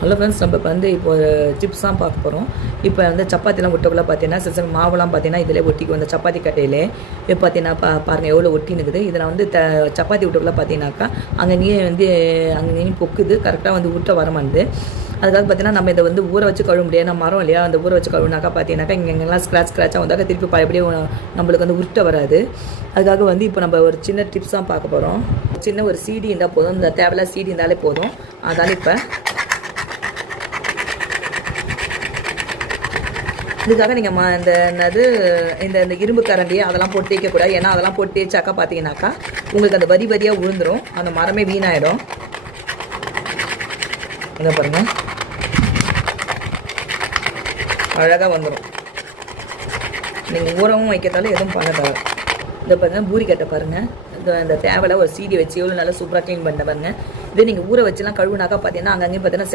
Hello friends, நம்ம இப்போ இப்போ சிப்ஸ் தான் பார்க்க போகிறோம். இப்போ சப்பாத்திலாம் ஒட்டக்குள்ள பார்த்தீங்கன்னா சில மாவுலாம் பார்த்தீங்கன்னா இதிலே ஒட்டிக்கும். அந்த சப்பாத்தி கட்டையிலே இப்போ பார்த்தீங்கன்னா பாருங்கள் எவ்வளோ ஒட்டி நிற்குது. இதில் சப்பாத்தி விட்டக்குள்ள பார்த்தீங்கன்னாக்கா அங்கேயும் பொக்குது. கரெக்டாக ஊட்ட வரமானது. அதுக்காக பார்த்தீங்கன்னா நம்ம இதை ஊற வச்சு கழுவ முடியாது. நம்ம மரம் இல்லையா, அந்த ஊற வச்சு கழுவுனாக்கா பார்த்தீங்கன்னாக்கா இங்கெல்லாம் ஸ்க்ராட்சாக வந்தாக்கா திருப்பி பழையபடியும் நம்மளுக்கு உருட்ட வராது. அதுக்காக இப்போ நம்ம ஒரு சின்ன டிப்ஸ் தான் பார்க்க போகிறோம். சின்ன ஒரு சீடி இருந்தால் போதும். இந்த தேவையில்ல சீடி இருந்தாலே போதும். அதால் இப்போ இதுக்காக நீங்கள் இந்த இரும்பு கரண்டியை அதெல்லாம் போட்டு தேய்க்கக்கூடாது. ஏன்னா அதெல்லாம் போட்டு தேய்ச்சாக்கா பார்த்தீங்கன்னாக்கா உங்களுக்கு அந்த வரியாக விழுந்துடும். அந்த மரமே வீணாயிடும். இதை பாருங்கள், அழகாக வந்துடும். நீங்கள் ஊறவும் வைக்கிறதால எதுவும் பண்ண தேவை. இதை பாருங்கள், பூரி கட்டை பாருங்கள். இந்த தேவையில்ல ஒரு சீடி வச்சு எவ்வளோ நல்லா சூப்பராக க்ளீன் பண்ண பாருங்கள். இதே நீங்கள் ஊற வச்சுலாம் கழுவுனாக்கா பார்த்தீங்கன்னா அங்கங்கேயும் பார்த்தீங்கன்னா